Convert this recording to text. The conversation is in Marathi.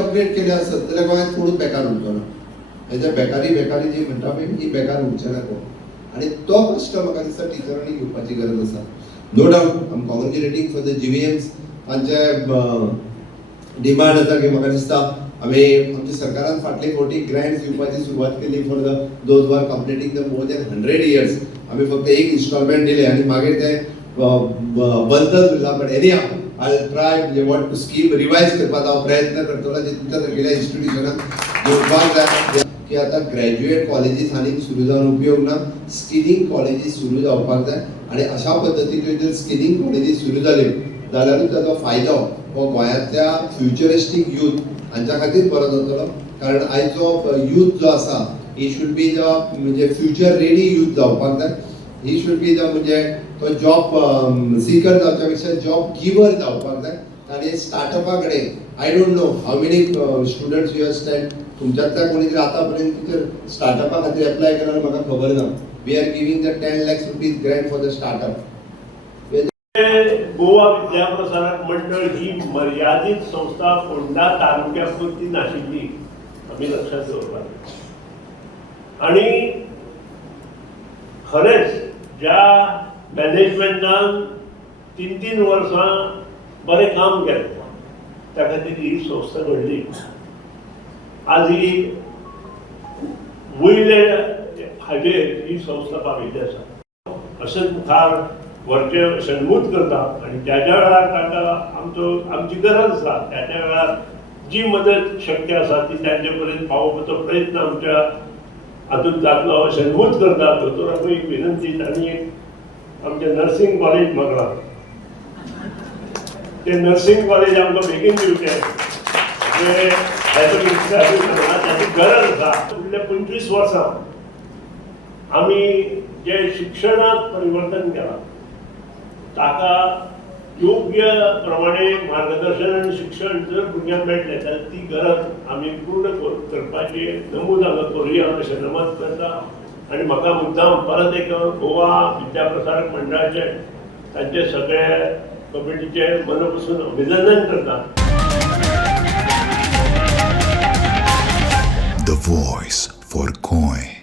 अपग्रेड केले असत जाल्यार गोंयांत कोणूच बेकार उरचो ना. हेजे बेकारी जी म्हणटा पळय ही बेकार उरचे ना कोण. आणि तो कश्ट म्हाका दिसता टिचरांनी घेवपाची गरज आसा. नो डावट आम कॉंग्रॅच्युलेटिंग फॉर द GVMs. तांचे डिमांड आसा की म्हाका दिसता आमी आमच्या सरकारान फाटले फावटी ग्रँट्स दिवपाची सुरवात केली for the those were completing the more than 100 years. आमी फक्त एक इन्स्टॉलमेंट दिले आणि मागीर ते बंदच उरला. But anyhow I try म्हणजे वॉट टू स्कीम रिवायज करपाचो हांव प्रयत्न करतलो जे तुमच्या सारकेल्या इन्स्टिट्यूशनाक घेवपाक जाय की आता ग्रॅज्युएट कॉलेजीस आनी सुरू जावन उपयोग ना. स्किलिंग कॉलेजीस सुरू जावपाक जाय आणि अशा पद्दतीच्यो जर स्किलिंग कॉलेजीस सुरू जाल्यो जाल्यारूच ताचो फायदो हो गोंयांतल्या फ्युचरिस्टीक यूथ हांच्या खातीर बरो जातलो. कारण आयचो यूथ जो आसा ही शूड बी द म्हणजे फ्युचर रेडी यूथ जावपाक जाय. ही शूड बी द म्हणजे तो जॉब सिकर जावच्या पेक्षा जॉब गिवर जावपाक जाय. आणि स्टार्टअपा कडेन I don't know how many students you stand तुमच्यातल्या कोणी तरी आतापर्यंत स्टार्टअपा खातीर एप्लाय केल्यार म्हाका खबर ना. We are giving the 10 lakhs rupees grant for the startup. Goa Vidyaprasarak Mandal ही मर्यादित संस्था फोंडा तालुक्यापुरती नाशिल्ली आम्ही लक्षात दवरपाक. आणि खरेंच ज्या मॅनेजमेंटान 3 वर्सां बरें काम केलें त्या खातीर ही संस्था घडली. आज ही वयले हायवेर ही संस्था पाविल्ली आसा. अशेंच मुखार वर्चे सन्मूत करता आणि त्याच्या वेळार तांकां आमची गरज आसा त्या वेळार जी मदत शक्य आसा ती त्यांचे पर्यंत पावोवपाचो प्रयत्न आमच्या हातूंत जातलो सन्मूत करता. दोतोराक एक विनंती तांणी आमचें नर्सिंग कॉलेज मागला. ते नर्सिंग कॉलेज आमकां बेगीन दिवचें त्याची गरज आसा. फुडल्या 25 वर्सां आमी जे शिक्षणात परिवर्तन केलां ताका योग्य प्रमाणे मार्गदर्शन आणि शिक्षण जर भुरग्यांक मेळटलें जाल्यार ती गरज आमी पूर्ण करपाची नमूद हांगा करुया अशें नमत करता. आणि म्हाका मुद्दाम परत एक गोवा विद्याप्रसारक मंडळाचे तांचे सगळे कमिटीचे मनपसून अभिनंदन करता. The voice for Goy.